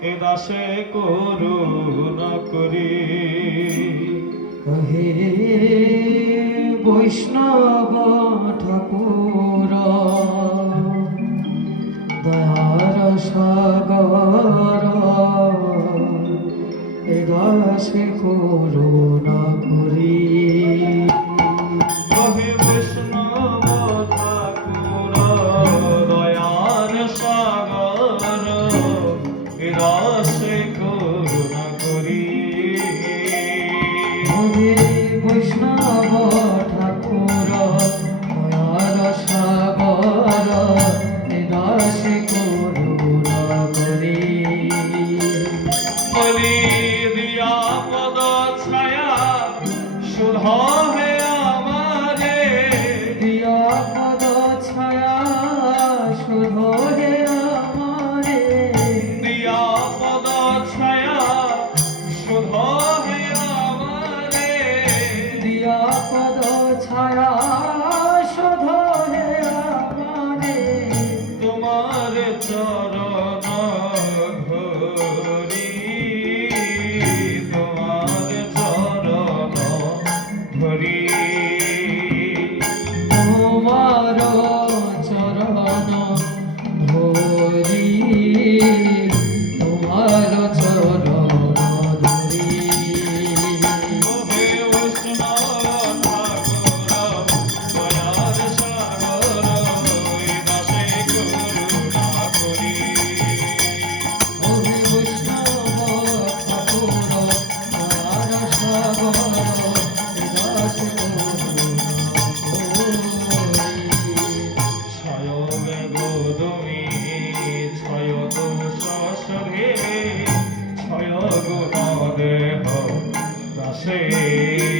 এ দাসে করুণা করি হে বৈষ্ণব ঠাকুর দয়ার সাগর এ দাসে করুণা শুধু say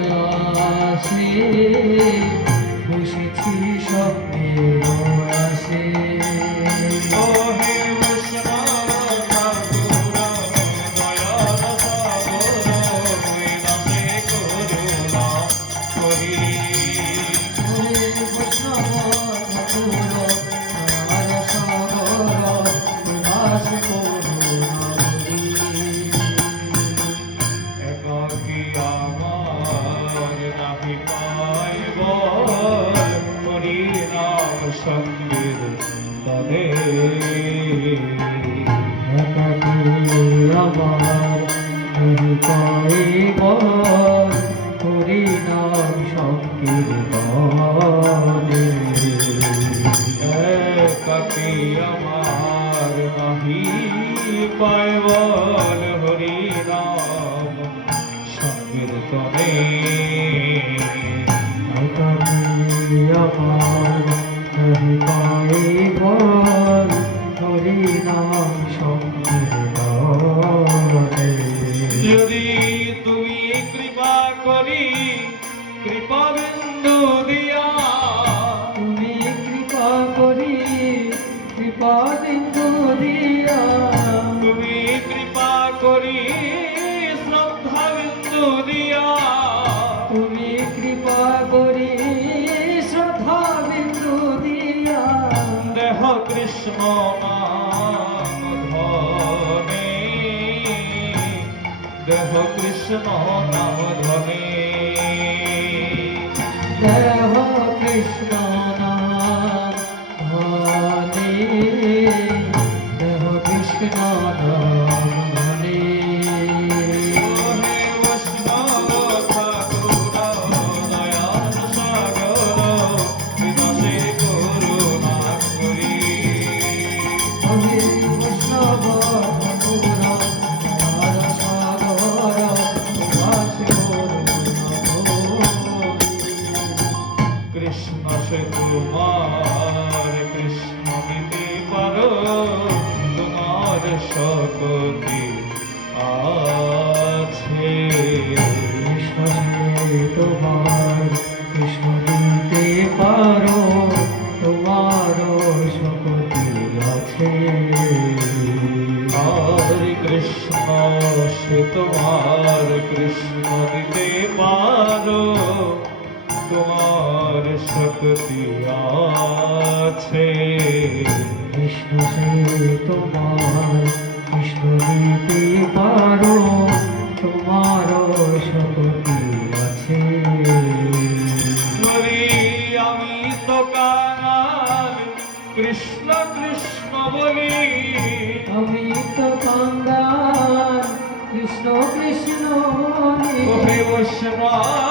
আসে বসেছি স্বপ্নের আসে সঙ্গীর পদে আমার হরিনাম সংকীর্তনে একাকি আমার নাহি পাইবল হরিনাম সংকীর্তনে একাকি আমার যদি তুমি কৃপা করি কৃপা বিন্দু দিয়া। তুমি কৃপা করি কৃপা বিন্দু দিয়া। ভীষ্ম ধনে দেহ কৃষ্ণ নাম ধনে দেহ কৃষ্ণ তোমার কৃষ্ণ দিতে পারো তোমার শক্তি আছে তোমার কৃষ্ণ আছে। হরে কৃষ্ণ সে তোমার কৃষ্ণ দিতে পারো। তোমার শক্তি আছে। কৃষ্ণ সে তোমার কৃষ্ণ দিতে পারো। সেবা